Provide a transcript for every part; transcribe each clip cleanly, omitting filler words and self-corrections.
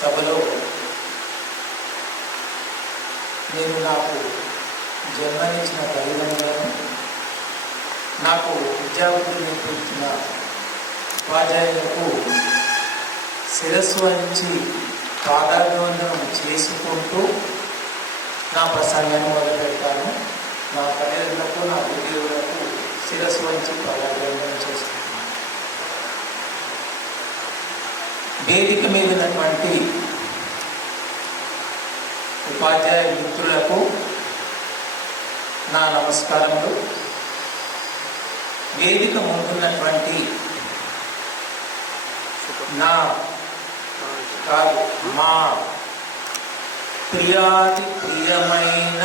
సభలో నేను నాకు జన్మనిచ్చిన తల్లిదండ్రులను, నాకు విద్యాబుద్ధులు నేర్పించిన ఉపాధ్యాయులకు శిరస్సు వంచి పాదాభివందనం చేసుకుంటూ నా ప్రసంగాన్ని మొదలుపెట్టాను. నా తల్లిదండ్రులకు, నా గురువులకు శిరస్సు వంచి పాదాభివందనం చేసుకుంటున్నాను. వేదిక మీద ఉన్నటువంటి ఉపాధ్యాయ మిత్రులకు నా నమస్కారములు. వేదిక ముందున్నటువంటి నా కాదు మా ప్రియాతి ప్రియమైన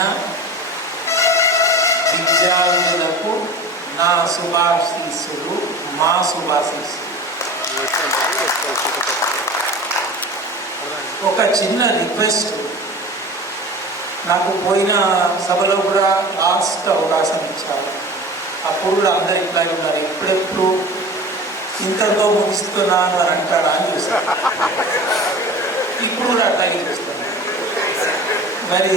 విద్యార్థులకు నా శుభాశీస్సులు, మా శుభాశీస్సులు. ఒక చిన్న రిక్వెస్ట్, నాకు పోయిన సభలో కూడా లాస్ట్ అవకాశం ఇచ్చారు. అప్పుడు కూడా అందరు ఇట్లాగే ఉన్నారు, ఎప్పుడెప్పుడు ఇంతలో ముగిస్తున్నాను అని అంటాడా అని చూస్తాను. ఇప్పుడు కూడా అట్లాగే చూస్తున్నాను. మరి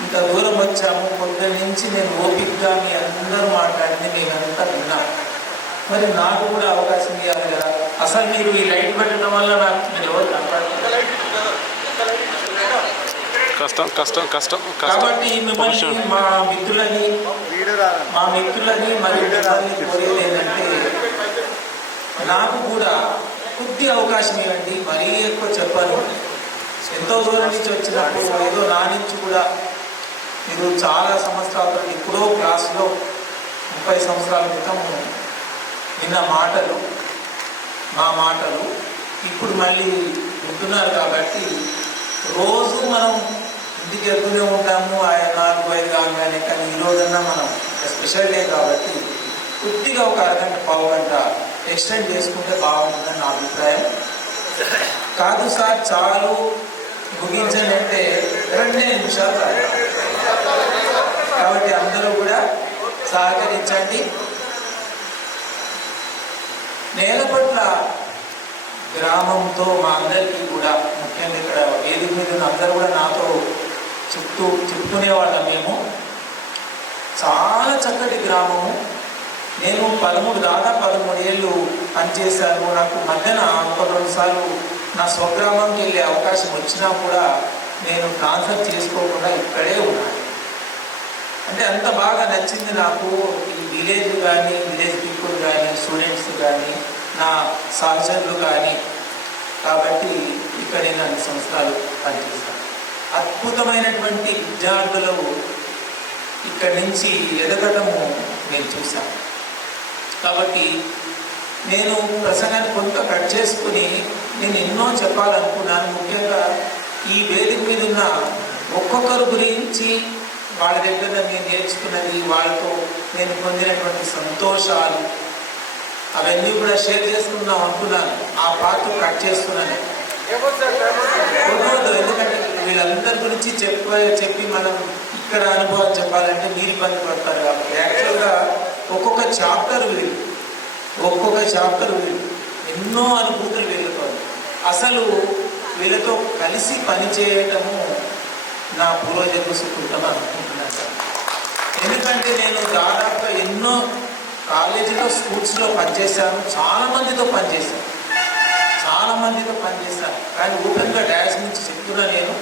ఇంత దూరం వచ్చాము, పొద్దున్న నుంచి నేను ఓపికగా మీ అందరూ మాట్లాడింది మేమంతా విన్నాం. మరి నాకు కూడా అవకాశం ఇవ్వాలి కదా. అసలు మీరు ఈ లైట్ పెట్టడం వల్ల నాకు నేను ఎవరు కనపడుతుంది. కాబట్టి మిమ్మల్ని మా మిత్రులని మరి కోరేది ఏంటంటే, నాకు కూడా కొద్ది అవకాశం ఇవ్వండి. మరీ ఎక్కువ చెప్పాను. ఎంతో దూరం నుంచి వచ్చినప్పుడు ఏదో నా నుంచి కూడా మీరు చాలా సంవత్సరాల ఎప్పుడో క్లాసులో 30 సంవత్సరాల క్రితం విన్న మాటలు, మా మాటలు ఇప్పుడు మళ్ళీ వింటున్నారు. కాబట్టి రోజు మనం ఇంటికి వెళ్తూనే ఉంటాము, 4-5 కాగానే. కానీ ఈ రోజన్నా మనం స్పెషల్ డే కాబట్టి కొద్దిగా ఒక అరగంట, పావు గంట ఎక్స్టెండ్ చేసుకుంటే బాగుంటుందని నా అభిప్రాయం. కాదు సార్ చాలు ముగించండి అంటే 2 నిమిషాలు కాదు. కాబట్టి అందరూ కూడా సహకరించండి. నేలపట్ల గ్రామంతో మా అందరికీ కూడా, ముఖ్యంగా ఇక్కడ వేదిక మీద అందరూ కూడా నాతో చెప్తునేవాళ్ళం. మేము చాలా చక్కటి గ్రామము. నేను దాదాపు 13 ఏళ్ళు పనిచేశాను. నాకు మధ్యన 1-2 సార్లు నా స్వగ్రామంకి వెళ్ళే అవకాశం వచ్చినా కూడా నేను ట్రాన్స్ఫర్ చేసుకోకుండా ఇక్కడే ఉన్నాను. అంటే అంత బాగా నచ్చింది నాకు ఈ విలేజ్ కానీ, విలేజ్ పీపుల్ కానీ, స్టూడెంట్స్ కానీ, నా సహచరులు కానీ. కాబట్టి ఇక్కడ నేను 2 సంవత్సరాలు పనిచేస్తాను. అద్భుతమైనటువంటి విద్యార్థులు ఇక్కడి నుంచి ఎదగటము నేను చూశాను. కాబట్టి నేను ప్రసంగాన్ని కొంత కట్ చేసుకుని నేను ఎన్నో చెప్పాలనుకున్నాను. ముఖ్యంగా ఈ వేదిక మీద ఉన్న ఒక్కొక్కరు గురించి, వాళ్ళ దగ్గర నేను నేర్చుకున్నది, వాళ్ళతో నేను పొందినటువంటి సంతోషాలు, అవన్నీ కూడా షేర్ చేసుకుందాం అనుకున్నాను. ఆ పార్ట్ కట్ చేస్తున్నాను. ఎందుకంటే వీళ్ళందరి గురించి చెప్పి మనం ఇక్కడ అనుభవం చెప్పాలంటే మీరు ఇబ్బంది పడతారు. కాబట్టి యాక్చువల్గా ఒక్కొక్క చాప్టర్ వీళ్ళు ఎన్నో అనుభూతులు వీళ్ళతో. అసలు వీళ్ళతో కలిసి పనిచేయటము నా పూర్వజన్మ సుకృతం అనుకుంటున్నాను. ఎందుకంటే నేను దాదాపుగా ఎన్నో కాలేజీలో, స్కూల్స్లో పనిచేశాను. చాలా మందితో పనిచేశాను. కానీ ఓపెన్గా డాష్ నుంచి చెప్తున్నా, నేను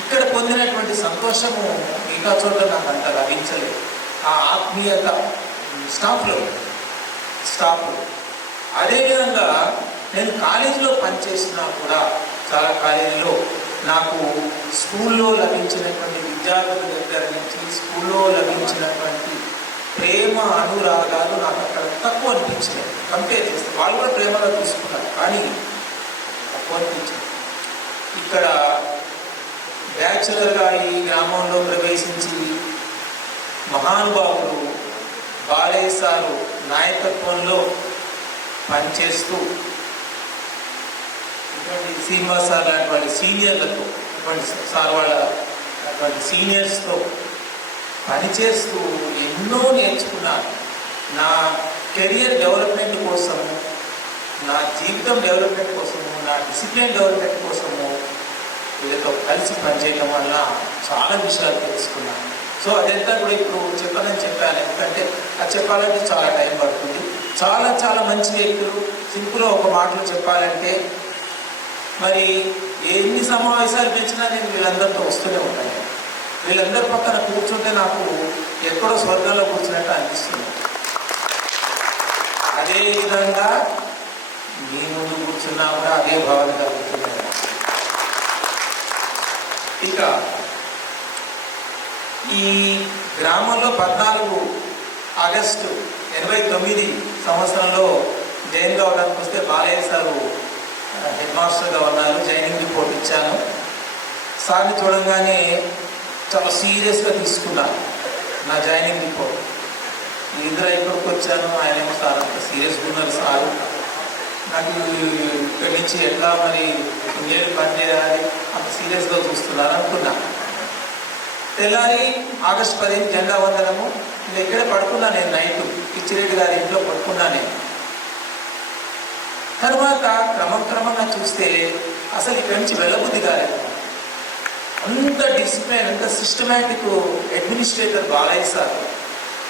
ఇక్కడ పొందినటువంటి సంతోషము మిగతా చోట నాకు అంత లభించలేదు. ఆ ఆత్మీయత స్టాఫ్లో. అదేవిధంగా నేను కాలేజీలో పనిచేసినా కూడా చాలా కాలేజీలో నాకు స్కూల్లో లభించినటువంటి విద్యార్థుల దగ్గర నుంచి, స్కూల్లో లభించినటువంటి ప్రేమ అనురాగాలు నాకు అక్కడ తక్కువ అనిపించినాయి. కంపేర్ చేస్తే వాళ్ళు కూడా ప్రేమగా తీసుకున్నారు, కానీ తక్కువ అనిపించింది. ఇక్కడ బ్యాచులర్గా ఈ గ్రామంలో ప్రవేశించి మహానుభావులు బాలయ్య సారు నాయకత్వంలో పనిచేస్తూ, ఇటువంటి శ్రీనివాస్ సార్ లాంటి సీనియర్లతో, సార్ వాళ్ళ అటువంటి సీనియర్స్తో పనిచేస్తూ ఎన్నో నేర్చుకున్నాను. నా కెరియర్ డెవలప్మెంట్ కోసం నా జీవితం డెవలప్మెంట్ కోసము, నా డిసిప్లిన్ డెవలప్మెంట్ కోసము వీళ్ళతో కలిసి పనిచేయటం వల్ల చాలా విషయాలు తెలుసుకున్నాను. సో అదంతా కూడా ఇప్పుడు చెప్పాలని చెప్పాను, ఎందుకంటే అది చెప్పాలంటే చాలా టైం పడుతుంది. చాలా చాలా మంచి వ్యక్తులు. సింపుల్గా ఒక మాటలో చెప్పాలంటే మరి ఎన్ని సమావేశాలు పెంచినా నేను వీళ్ళందరితో వస్తూనే ఉంటాను. వీళ్ళందరి పక్కన కూర్చుంటే నాకు ఎక్కడో స్వర్గంలో కూర్చున్నట్టు అనిపిస్తుంది. అదేవిధంగా మీ ముందు కూర్చున్నా కూడా అదే భావన కలుగుతుంది. ఇక ఈ గ్రామంలో 14 ఆగస్టు 89 సంవత్సరంలో జాయిన్ కావడానికి వస్తే బాలయ్య సారు హెడ్ మాస్టర్గా ఉన్నారు. జాయినింగ్ రిపోర్ట్ ఇచ్చాను. సార్ని చూడంగానే చాలా సీరియస్గా తీసుకున్నాను నా జాయినింగ్ రిపోర్ట్. ఇందులో ఇక్కడికి వచ్చాను, ఆయనేమో సార్ అంత సీరియస్గా ఉన్నారు సారు, నాకు ఇక్కడి నుంచి ఎట్లా మరి ఇంకేం పని చేయాలి అంత సీరియస్గా చూస్తున్నారు అనుకున్నా. తెల్లారి ఆగస్టు 15 జెండా వందనము. నేను ఇక్కడే పడుకున్నా. నేను నైట్ పిచ్చిరెడ్డి గారి ఇంట్లో పడుకున్నా. నేను తర్వాత క్రమంగా చూస్తే అసలు ఇక్కడి నుంచి వెళ్ళబుద్ధి కాలేదు. అంత డిసిప్లైన్, అంత సిస్టమేటిక్ అడ్మినిస్ట్రేటర్ బాలయ్య సార్.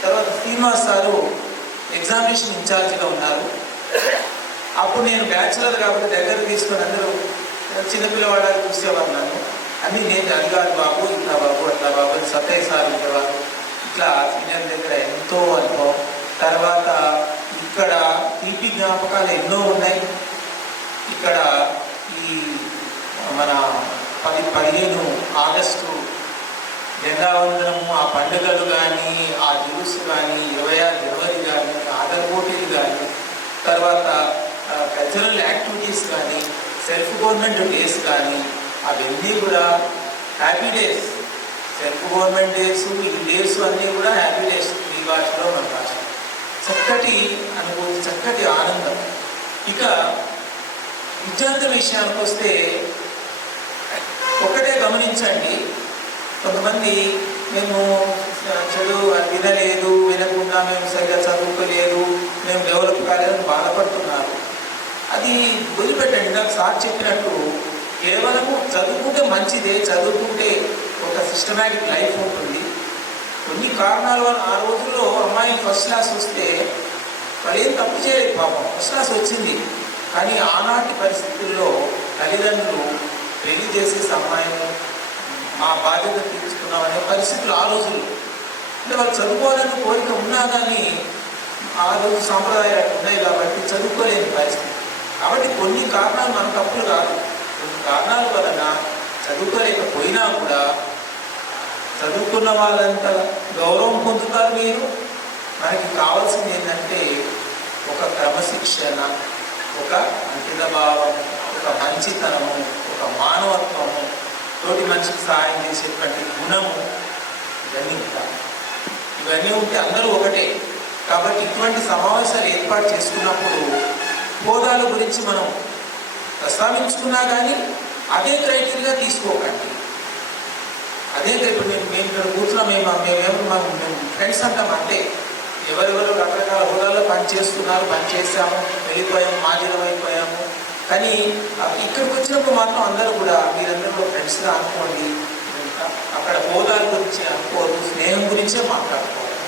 తర్వాత శ్రీనివాస్ సారు ఎగ్జామినేషన్ ఇన్ఛార్జిగా ఉన్నారు. అప్పుడు నేను బ్యాచులర్ కాబట్టి దగ్గర తీసుకొని అందరూ చిన్నపిల్లవాళ్ళకి చూసేవారు నన్ను. అన్నీ నేను అది కాదు బాబు, ఇట్లా బాబు, అట్లా బాబు, సత్తయ్య సార్ ఉండేవారు. ఇట్లా సీనియర్ దగ్గర ఎంతో అనుభవం. తర్వాత ఇక్కడ తీపి జ్ఞాపకాలు ఎన్నో ఉన్నాయి. ఇక్కడ ఈ మన 15 ఆగస్టు జెండా వందనము, ఆ పండుగలు కానీ, ఆ జ్యూస్ కానీ, 26 జనవరి కానీ, ఆటల పోటీలు కానీ, తర్వాత కల్చరల్ యాక్టివిటీస్ కానీ, సెల్ఫ్ గవర్నమెంట్ డేస్ కానీ, అవన్నీ కూడా happy days. Self government days, ఈ డేస్ అన్నీ కూడా హ్యాపీ డేస్. మీ భాషలో మన భాష చక్కటి అనుభూతి, చక్కటి ఆనందం. ఇక విద్యార్థుల విషయానికి వస్తే ఒకటే గమనించండి, కొంతమంది మేము చెడు వినలేదు, వినకుండా మేము సరిగ్గా చదువుకోలేదు, మేము డెవలప్ కాలేదని బాధపడుతున్నారు. అది వదిలిపెట్టండి. నాకు సార్ చెప్పినట్టు కేవలము చదువుకుంటే మంచిదే, చదువుకుంటే ఒక సిస్టమేటిక్ లైఫ్ ఉంటుంది. కొన్ని కారణాల వల్ల ఆ రోజుల్లో అమ్మాయి ఫస్ట్ క్లాస్ వస్తే వాళ్ళు ఏం తప్పు చేయలేదు, పాపం ఫస్ట్ క్లాస్ వచ్చింది. కానీ ఆనాటి పరిస్థితుల్లో తల్లిదండ్రులు పెళ్లి చేసేసి అమ్మాయిని మా బాధ్యత తీర్చుకున్నామనే పరిస్థితులు ఆ రోజుల్లో. అంటే వాళ్ళు చదువుకోవాలని కోరిక ఉన్నా కానీ ఆ రోజు సాంప్రదాయాలు ఉన్నాయి కాబట్టి చదువుకోలేని పరిస్థితి. కాబట్టి కొన్ని కారణాలు మన తప్పులు కాదు. కొన్ని కారణాల వలన చదువుకోలేకపోయినా కూడా చదువుకున్న వాళ్ళంతా గౌరవం పొందుతారు. మీరు మనకి కావాల్సింది ఏంటంటే ఒక క్రమశిక్షణ, ఒక అంకితభావం, ఒక మంచితనము, ఒక మానవత్వము, తోటి మనిషికి సహాయం చేసేటువంటి గుణము, ఇవన్నీ ఉంటాయి. ఇవన్నీ ఉంటే అందరూ ఒకటే. కాబట్టి ఇటువంటి సమావేశాలు ఏర్పాటు చేసుకున్నప్పుడు హోదాల గురించి మనం ప్రస్తావించుకున్నా కానీ అదే క్రైటీరియా తీసుకోకండి. అదే ఇప్పుడు మేము ఇక్కడ కూర్చున్నాం, మేము ఫ్రెండ్స్ అంటాం. అంటే ఎవరెవరు రకరకాల హోదాల్లో పనిచేస్తున్నారు, పనిచేసాము, వెళ్ళిపోయాము, మాజీలం అయిపోయాము. కానీ ఇక్కడికి వచ్చినప్పుడు మాత్రం అందరూ కూడా మీరందరూ ఫ్రెండ్స్గా అనుకోండి. అక్కడ హోదాల గురించి అనుకోవద్దు, స్నేహం గురించే మాట్లాడుకోవాలి.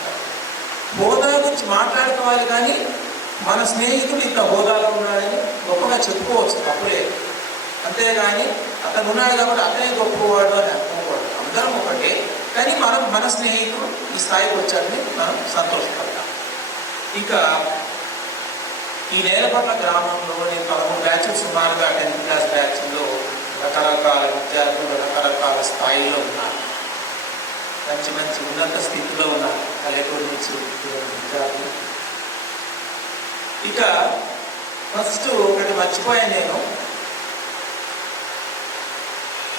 హోదా గురించి మాట్లాడుకోవాలి కానీ మన స్నేహితుడు ఇంత హోదాలో ఉన్నాడని గొప్పగా చెప్పుకోవచ్చు, తప్పులేదు. అంతేగాని అతను ఉన్నాడు కాబట్టి అతనే గొప్పవాడు అని అనుకోకూడదు. అందరం ఒకటే. కానీ మన స్నేహితుడు ఈ స్థాయికి వచ్చాడని మనం సంతోషపడతాం. ఇంకా ఈ నేలపట్ల గ్రామంలో నేను 13 బ్యాచ్లు సుమారుగా 10th క్లాస్ బ్యాచ్లో రకరకాల విద్యార్థులు రకరకాల స్థాయిలో ఉన్నారు. మంచి మంచి ఉన్నత స్థితిలో ఉన్నారు పల్లెటూరు నుంచి విద్యార్థులు. ఇక ఫస్ట్ ఒకటి మర్చిపోయాను నేను.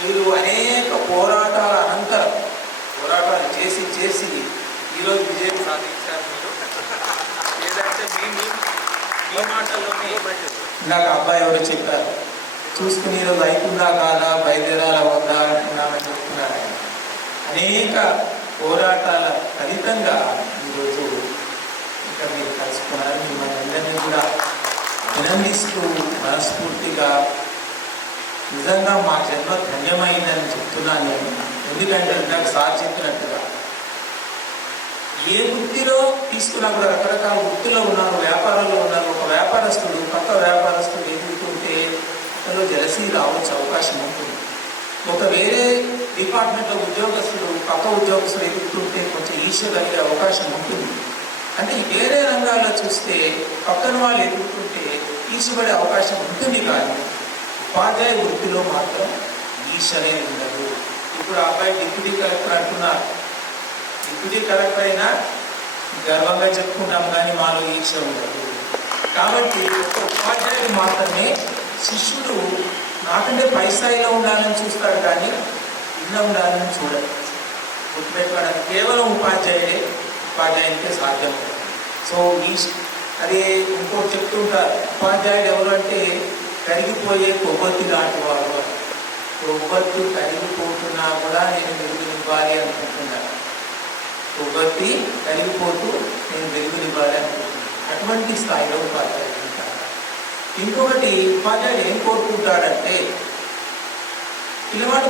మీరు అనేక పోరాటాల అనంతరం పోరాటాలు చేసి చేసి ఈరోజు విజయం సాధించారు. మీరు ఏదంటే మీ మాటల్లోనే నాకు అబ్బాయి ఎవరో చెప్పారు, చూసుకుని ఈరోజు అయిపోయిందా కాదా, బయలుదేరాల వద్దా అంటున్నామని చెప్తున్నారు. అనేక పోరాటాల ఫలితంగా ఈరోజు ఇక్కడ మీరు కలుసుకున్నారు. మిమ్మల్ని అందరినీ కూడా అభినందిస్తూ మనస్ఫూర్తిగా నిజంగా మా జన్మ ధన్యమైందని చెప్తున్నాను నేను. ఎందుకంటే ఇందాక సార్ చెప్పినట్టుగా ఏ వృత్తిలో తీసుకున్నా కూడా రకరకాల వృత్తిలో ఉన్నారు, వ్యాపారంలో ఉన్నారు. ఒక వ్యాపారస్తుడు పక్క వ్యాపారస్తుడు ఎదుగుతుంటే అతనిలో జలసీ రావచ్చు, అవకాశం ఉంటుంది. ఒక వేరే డిపార్ట్మెంట్లో ఉద్యోగస్తుడు పక్క ఉద్యోగస్తుడు ఎదుగుతుంటే కొంచెం ఈర్ష్య కలిగే అవకాశం ఉంటుంది. అంటే వేరే రంగాల్లో చూస్తే పక్కన వాళ్ళు ఎదుగుతుంటే ఈర్ష్యపడే అవకాశం ఉంటుంది. కానీ ఉపాధ్యాయ వృత్తిలో మాత్రం ఈర్ష్యనే ఉండదు. ఇప్పుడు ఆ అబ్బాయి డిప్యూటీ కలెక్టర్ అంటున్నారు. డిప్యూటీ కలెక్టర్ అయినా గర్వంగా చెప్పుకుంటాం, కానీ మాలో ఈర్ష ఉండదు. కాబట్టి ఒక ఉపాధ్యాయుడు మాత్రమే శిష్యుడు నాకంటే పై స్థాయిలో ఉండాలని చూస్తాడు, కానీ కింద ఉండాలని చూడడు. గుర్తుపెట్టుకోవడానికి కేవలం ఉపాధ్యాయుడికే సాధ్యం. సో అదే ఇంకోటి చెప్తుంటారు, ఉపాధ్యాయుడు ఎవరు అంటే కరిగిపోయే కొవ్వొత్తి లాంటి వాడు. కొవ్వొత్తి కరిగిపోతున్నా కూడా నేను వెలుగునివ్వాలి అనుకుంటున్నాను. కొవ్వొత్తి కరిగిపోతూ నేను వెలుగునివ్వాలి అనుకుంటున్నాను. అటువంటి స్థాయిలో ఉపాధ్యాయుడు ఉంటారు. ఇంకొకటి, ఉపాధ్యాయుడు ఏం కోరుకుంటాడంటే పిల్లవాడు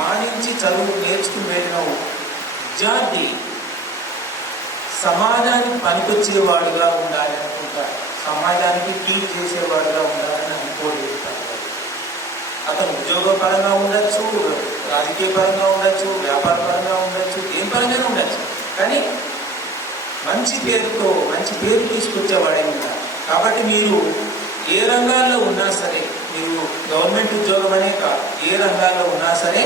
మానించి చదువు నేర్చుకుని వెళ్ళిన విద్యార్థి సమాజానికి పనికొచ్చేవాడుగా ఉండాలి అనుకుంటాడు. సమాజానికి కీప్ చేసేవాడుగా ఉండాలని అనుకోలేదు. అతను ఉద్యోగపరంగా ఉండొచ్చు, రాజకీయ పరంగా ఉండొచ్చు, వ్యాపార పరంగా ఉండొచ్చు, ఏం పరంగానే ఉండొచ్చు, కానీ మంచి పేరు తీసుకొచ్చేవాడే ఉండాలి. కాబట్టి మీరు ఏ రంగాల్లో ఉన్నా సరే, మీరు గవర్నమెంట్ ఉద్యోగం అనే కాదు, ఏ రంగాల్లో ఉన్నా సరే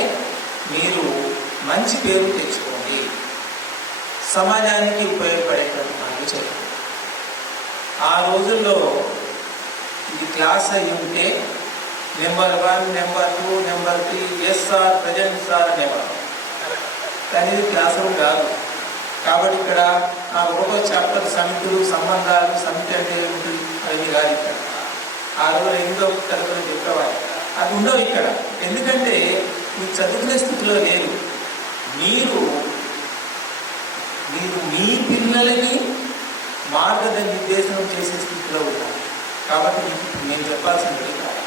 మీరు మంచి పేరు తెచ్చుకోండి. సమాజానికి ఉపయోగపడేటువంటి పనులు చేయండి. ఆ రోజుల్లో ఇది క్లాస్ అయి ఉంటే number 1, number 2, number 3, yes sir, present sir అనేవారు. కానీ ఇది క్లాస్ రూమ్ కాదు. కాబట్టి ఇక్కడ ఒక్కొక్క చాప్టర్ సమితులు, సంబంధాలు, సమితి అంటే ఏమిటి అవి కాదు. ఇక్కడ ఆ రోజు 8వ తరగతిలో చెప్పేవారు, అది ఉండవు ఇక్కడ. ఎందుకంటే మీరు చదువుకునే స్థితిలో లేరు. మీరు మీ పిల్లలని మార్గనిర్దేశనం చేసే స్థితిలో ఉన్నారు. కాబట్టి నేను చెప్పాల్సింది కాదు,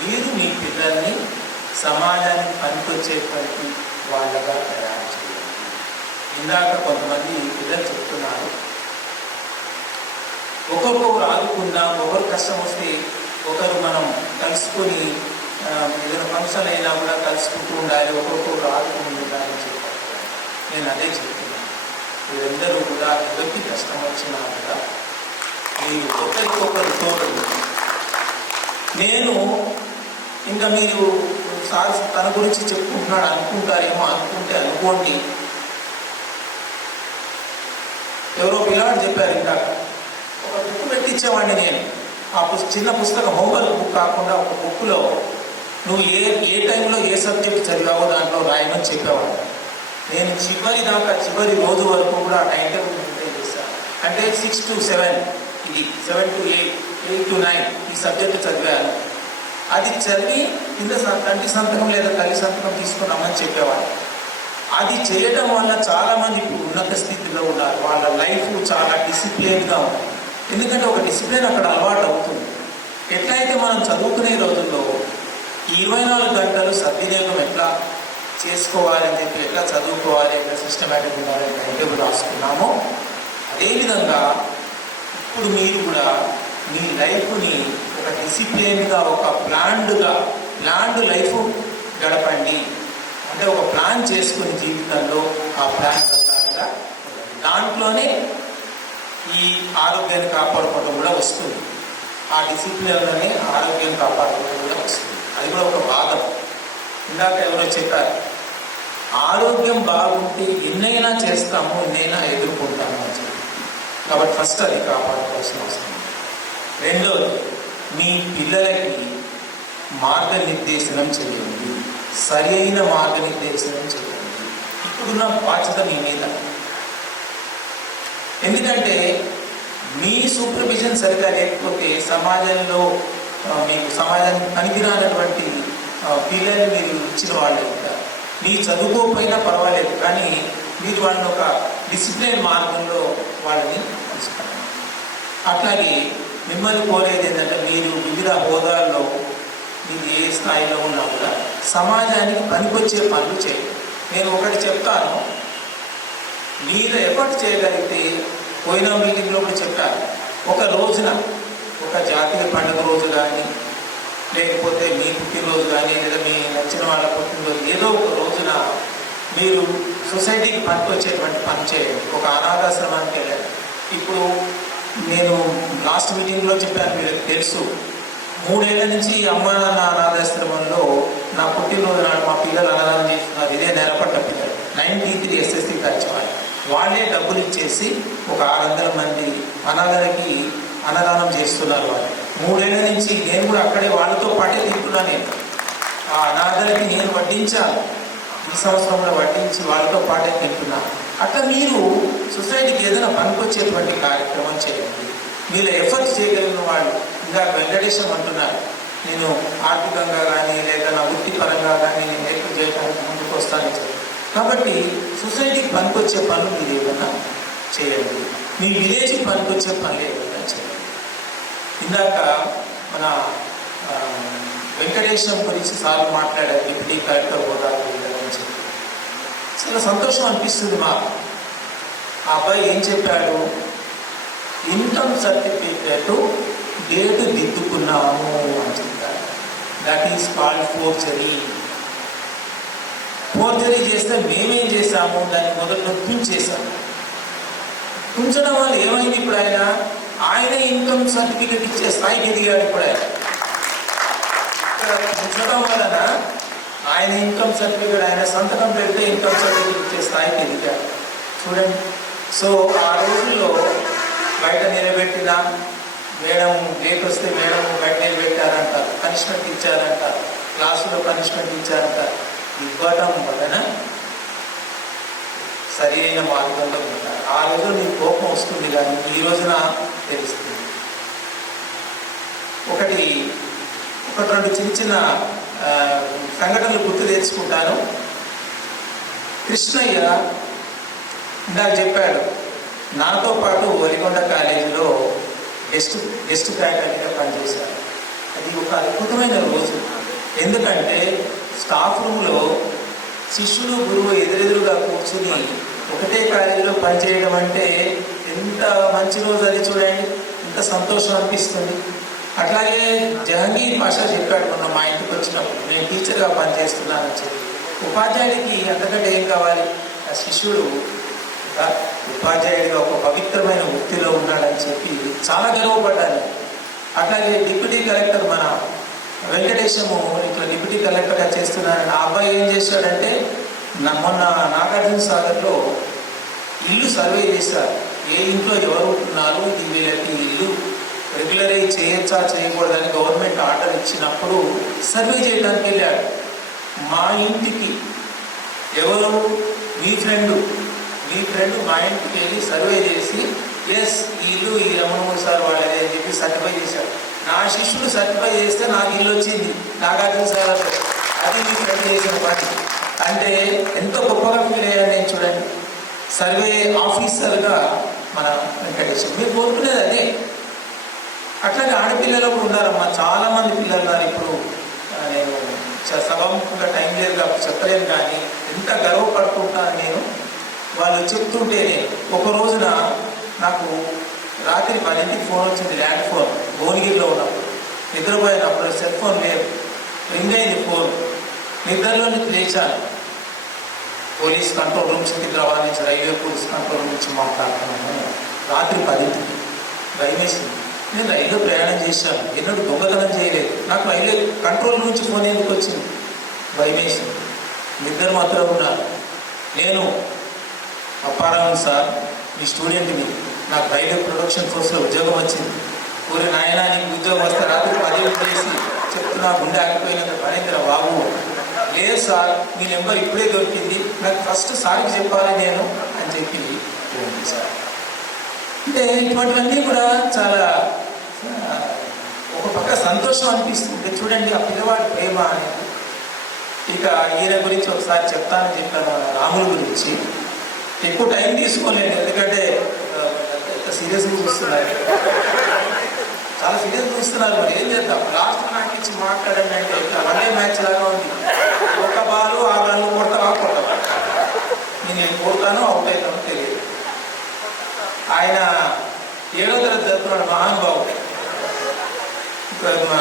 మీరు మీ పిల్లల్ని సమాజానికి పనికొచ్చేటువంటి వాళ్ళగా తయారు చేయాలి. ఇందాక కొంతమంది పిల్లలు చెప్తున్నారు, ఒకరికొకరు ఆదుకుందాం, ఒకరు కష్టం వస్తే ఒకరు మనం కలుసుకొని ఏదైనా ఫంక్షన్ అయినా కూడా కలుసుకుంటూ ఉండాలి, ఒకరికొకరు ఆదుకుని ఉండాలని చెప్పారు. నేను అదే చెప్తున్నాను. మీరందరూ కూడా ఎవరికి కష్టం వచ్చినా కూడా మీరు ఒకరికొకరు తోడు. నేను ఇంకా మీరు సార్ తన గురించి చెప్పుకుంటున్నాడు అనుకుంటారేమో, అనుకుంటే అనుకోండి. ఎవరో పిల్లవాడు చెప్పారు, ఇంకా ఒక బుక్ పెట్టించేవాడిని నేను. ఆ చిన్న పుస్తకం, హోంవర్క్ బుక్ కాకుండా ఒక బుక్లో నువ్వు ఏ టైంలో ఏ సబ్జెక్ట్ చదివావో దాంట్లో రాయమని చెప్పేవాడు. నేను చివరి రోజు వరకు కూడా ఆ టైం టేబుల్ మెయింటైన్ చేశాను. అంటే 6 to 7, ఇది 7 to 8, 8 to 9 ఈ సబ్జెక్టు చదివాను. అది చదివి కింద తండ్రి సంతకం లేదా తల్లి సంతకం తీసుకున్నామని చెప్పేవాడు. అది చేయడం వల్ల చాలామంది ఇప్పుడు ఉన్నత స్థితిలో ఉన్నారు. వాళ్ళ లైఫ్ చాలా డిసిప్లిన్గా ఉంది. ఎందుకంటే ఒక డిసిప్లిన్ అక్కడ అలవాటు అవుతుంది. ఎట్లయితే మనం చదువుకునే రోజుల్లో 24 గంటలు సద్వినియోగం ఎట్లా చేసుకోవాలని చెప్పి, ఎట్లా చదువుకోవాలి, ఎట్లా సిస్టమేటిక్ ఉండాలని టైం టేబుల్ రాసుకున్నామో, అదేవిధంగా ఇప్పుడు మీరు కూడా మీ లైఫ్ని ఒక డిసిప్లిన్గా, ఒక ప్లాన్డ్ లైఫ్ గడపండి. అంటే ఒక ప్లాన్ చేసుకుని జీవితంలో ఆ ప్లాన్ ప్రకారంగా దాంట్లోనే ఈ ఆరోగ్యాన్ని కాపాడుకోవడం కూడా వస్తుంది. ఆ డిసిప్లిన్లోనే ఆరోగ్యాన్ని కాపాడుకోవడం కూడా వస్తుంది. అది కూడా ఒక భాగం. ఇందాక ఎవరో చెప్పారు, ఆరోగ్యం బాగుంటే ఎన్నైనా చేస్తాము, ఎన్నైనా ఎదుర్కొంటాము అని చెప్పి. కాబట్టి ఫస్ట్ అది కాపాడుకోవాల్సిన అవసరం. రెండోది, మీ పిల్లలకి మార్గనిర్దేశనం చేయండి, సరి అయిన మార్గనిర్దేశనం చేయండి. ఇప్పుడున్న బాధ్యత మీ మీద. ఎందుకంటే మీ సూపర్విజన్ సరిగా లేకపోతే సమాజంలో మీకు సమాజానికి పనికిరానటువంటి పిల్లల్ని మీరు ఇచ్చిన వాళ్ళే ఉంటారు. మీ చదువుకోకపోయినా పర్వాలేదు, కానీ మీరు వాళ్ళని ఒక డిసిప్లిన్ మార్గంలో వాళ్ళని తీసుకుంటారు. అట్లాగే మిమ్మల్ని కోరేది ఏంటంటే మీరు వివిధ హోదాల్లో మీరు ఏ స్థాయిలో ఉన్నా కూడా సమాజానికి పనికొచ్చే పనులు చేయండి. నేను ఒకటి చెప్తాను, మీరు ఎఫర్ట్ చేయగలిగితే, పోయిన మీటింగ్లో కూడా చెప్పాను, ఒక రోజున ఒక జాతీయ పండుగ రోజు కానీ, లేకపోతే మీ పుట్టినరోజు కానీ, లేదా మీ నచ్చిన వాళ్ళ పుట్టినరోజు, ఏదో ఒక రోజున మీరు సొసైటీకి పనికొచ్చేటువంటి పని చేయండి. ఒక అనాథాశ్రమానికి వెళ్ళండి. ఇప్పుడు నేను లాస్ట్ మీటింగ్లో చెప్పాను, మీకు తెలుసు, 3 ఏళ్ల నుంచి అమ్మ నాన్న అనాథాశ్రమంలో నా పుట్టినరోజు నాడు మా పిల్లలు అన్నదానం చేస్తున్నారు. ఇదే నేలపడ్డ పిల్లలు 93 SSC బ్యాచ్ వాళ్ళే డబ్బులు ఇచ్చేసి ఒక 600 మంది అనాథలకి అన్నదానం చేస్తున్నారు. వాళ్ళు 3 ఏళ్ల నుంచి నేను కూడా అక్కడే వాళ్ళతో పాటే తింటున్నాను. నేను ఆ అనాథలకి నేను వడ్డించాను, ఈ సంవత్సరం కూడా వడ్డించి వాళ్ళతో పాటే తింటున్నాను. అట్లా మీరు సొసైటీకి ఏదైనా పనికొచ్చేటువంటి కార్యక్రమం చేయండి. మీరు ఎఫర్ట్ చేయగలిగిన వాళ్ళు, ఇంకా వెంకటేశం అంటున్నారు, నేను ఆర్థికంగా కానీ లేదా నా వృత్తిపరంగా కానీ నేను హెల్ప్ చేయడానికి ముందుకు వస్తానని చెప్పి. కాబట్టి సొసైటీకి పనికొచ్చే పనులు మీరు ఏదైనా చేయండి. మీ విలేజ్కి పనికొచ్చే పనులు ఏదైనా చేయండి. ఇందాక మన వెంకటేశం గురించి సార్లు మాట్లాడారు, డిప్యూటీ కలెక్టర్ హోదా అని చెప్పి. చాలా సంతోషం అనిపిస్తుంది మాకు. ఆ అబ్బాయి ఏం చెప్పాడు, ఇన్కమ్ సర్టిఫికేట్ డేట్ దిద్దుకున్నాము అని చెప్పారు. That is called forgery. Forgery చేస్తే మేమేం చేశాము, దాన్ని మొదట్లో తుంచేసాము. తుంచడం వల్ల ఏమైంది, ఇప్పుడు ఆయన ఇన్కమ్ సర్టిఫికేట్ ఇచ్చే స్థాయికి ఎదిగాడు. ఇప్పుడు ఇక్కడ తుంచడం వలన ఆయన ఇన్కమ్ సర్టిఫికేట్, ఆయన సంతకం పెడితే ఇన్కమ్ సర్టిఫికేట్ ఇచ్చే స్థాయికి ఎదిగాడు. చూడండి. సో ఆ రోజుల్లో బయట నిలబెట్టిన మేడం లేట్ వస్తే మేడం బయట నిలబెట్టారంటారు, పనిష్మెంట్ ఇచ్చారంటారు, క్లాసులో పనిష్మెంట్ ఇచ్చారంటారు. ఇవ్వడం వలన సరి అయిన మార్గంలో ఉంటారు. ఆ రోజు మీకు కోపం వస్తుంది, కానీ ఈ రోజున తెలుస్తుంది. ఒకటి 2 చిన్న చిన్న సంఘటనలు గుర్తు తెచ్చుకుంటాను. కృష్ణయ్య ఇందాక చెప్పాడు, నాతో పాటు ఒలిగొండ కాలేజీలో గెస్ట్ ఫ్యాకల్టీగా పనిచేశారు. అది ఒక అద్భుతమైన రోజు. ఎందుకంటే స్టాఫ్ రూమ్లో శిష్యులు గురువు ఎదురెదురుగా కూర్చుని ఒకటే కాలేజీలో పనిచేయడం అంటే ఎంత మంచి రోజు అది. చూడండి, ఎంత సంతోషం అనిపిస్తుంది. అట్లాగే జహంగీర్ పాషా చెప్పాడు మొన్న మా ఇంటికి వచ్చినప్పుడు, నేను టీచర్గా పనిచేస్తున్నానని చెప్పి. ఉపాధ్యాయుడికి అంతకంటే ఏం కావాలి? ఆ శిష్యుడు ఉపాధ్యాయుడిగా ఒక పవిత్రమైన వృత్తిలో ఉన్నాడని చెప్పి చాలా గర్వపడ్డాను. అట్లాగే డిప్యూటీ కలెక్టర్ మన వెంకటేశము ఇట్లా డిప్యూటీ కలెక్టర్గా చేస్తున్నారని ఆ అబ్బాయి ఏం చేశాడంటే, మొన్న నాగార్జున సాగర్లో ఇల్లు సర్వే చేశారు. ఏ ఇంట్లో ఎవరు ఉంటున్నారు, ఇది వీళ్ళకి ఇల్లు రెగ్యులరైజ్ చేయొచ్చా చేయకూడదని గవర్నమెంట్ ఆర్డర్ ఇచ్చినప్పుడు సర్వే చేయడానికి వెళ్ళాడు. మా ఇంటికి ఎవరు, మీ ఫ్రెండ్ మా ఇంటికి వెళ్ళి సర్వే చేసి, ఎస్ ఈ ఇల్లు ఈ రమణమూర్తి సార్ వాళ్ళదే అని చెప్పి సర్టిఫై చేశాడు. నా శిష్యుడు సర్టిఫై చేస్తే నాకు ఇల్లు వచ్చింది నాగార్జున సార్. అది మీ ఫ్రెండ్ చేసిన పని అంటే ఎంత గొప్పగా ఫీల్ అయ్యాను నేను. చూడండి, సర్వే ఆఫీసర్గా మన వెంకటేశ్వర మీరు కోరుకునేది అదే. అట్లాగే ఆడపిల్లలు కూడా ఉన్నారమ్మా, చాలామంది పిల్లలు ఉన్నారు. ఇప్పుడు నేను సభముఖంగా టైం లేదు కాబట్టి చెప్పలేను, కానీ ఎంత గర్వపడుతుంటాను నేను. వాళ్ళు చెప్తుంటేనే. ఒక రోజున నాకు రాత్రి 10ంటికి ఫోన్ వచ్చింది, ల్యాండ్ ఫోన్, భువనగిరిలో ఉన్నప్పుడు నిద్రపోయినప్పుడు. సెల్ ఫోన్ లేదు, రింగ్ అయింది ఫోన్. నిద్రలో నుంచి లేచాను. పోలీస్ కంట్రోల్ రూమ్, సికింద్రాబాద్ నుంచి రైల్వే పోలీస్ కంట్రోల్ రూమ్ నుంచి మాట్లాడుతున్నాను. రాత్రి 10ంటికి భయమేసింది. నేను రైల్లో ప్రయాణం చేశాను, ఎన్నడూ దొంగతనం చేయలేదు. నాకు రైల్వే కంట్రోల్ నుంచి ఫోన్ ఎందుకు వచ్చింది, భయమేసింది. నిద్ర మాత్రం ఉన్నాను. నేను అప్పారావు సార్, మీ స్టూడెంట్ని, నాకు రైల్వే ప్రొడక్షన్ ఫోర్స్లో ఉద్యోగం వచ్చింది. ఊరి నాయన నీకు ఉద్యోగం వస్తే రాత్రి 10 చేసి చెప్తున్నా, గుండె ఆగిపోయినంత పడేంద్ర బాబు. లేదు సార్, మీ నెంబర్ ఇప్పుడే దొరికింది, నాకు ఫస్ట్ సార్కి చెప్పాలి నేను అని చెప్పి సార్. అంటే ఇటువంటివన్నీ కూడా చాలా ఒక పక్క సంతోషం అనిపిస్తుంది. చూడండి ఆ పిల్లవాడి ప్రేమ అనేది. ఇక ఈయన గురించి ఒకసారి చెప్తానని చెప్పాను, రాముల గురించి. ఎక్కువ టైం తీసుకోలేను, ఎందుకంటే సీరియస్గా చూస్తున్నారు. చాలా సీరియస్ చూస్తున్నారు. మరి ఏం చేద్దాం, లాస్ట్ నాకు ఇచ్చి మాట్లాడండి అంటే ఇట్లా వన్డే మ్యాచ్ లాగా ఉంది. ఒక బాలు ఆ బాలు కొడతావా నేను కొడతాను అవుట్ అవుతానో తెలియదు. ఆయన 7వ తరగతి చదువుతున్నాడు, మహానుభావుడు.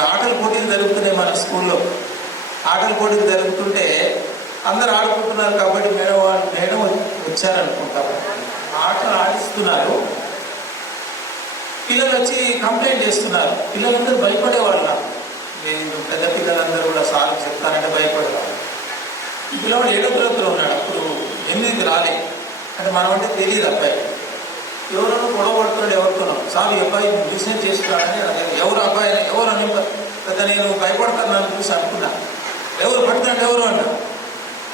ఆటల పోటీలు జరుగుతున్నాయి మన స్కూల్లో. ఆటల పోటీలు జరుగుతుంటే అందరు ఆడుకుంటున్నారు కాబట్టి మేడం వచ్చారనుకుంటారు. ఆటలు ఆడిస్తున్నారు. పిల్లలు వచ్చి కంప్లైంట్ చేస్తున్నారు. పిల్లలందరూ భయపడేవాళ్ళు. నాకు నేను పెద్ద పిల్లలందరూ కూడా సార్లు చెప్తానంటే భయపడేవాళ్ళు. ఈ పిల్లవాడు 7వ తరగతిలో ఉన్నాడు. అప్పుడు 8కి రాలే. అంటే మనం అంటే తెలియదు అబ్బాయి. ఎవరన్నా గొడవ పడుతున్నాడు ఎవరుతున్నాం. సార్ ఈ అబ్బాయి బిజినెస్ చేస్తున్నాడని ఎవరు అబ్బాయి ఎవరు అని పెద్ద నేను భయపడతాను చూసి అనుకున్నా. ఎవరు పడుతున్నాడు ఎవరు అన్న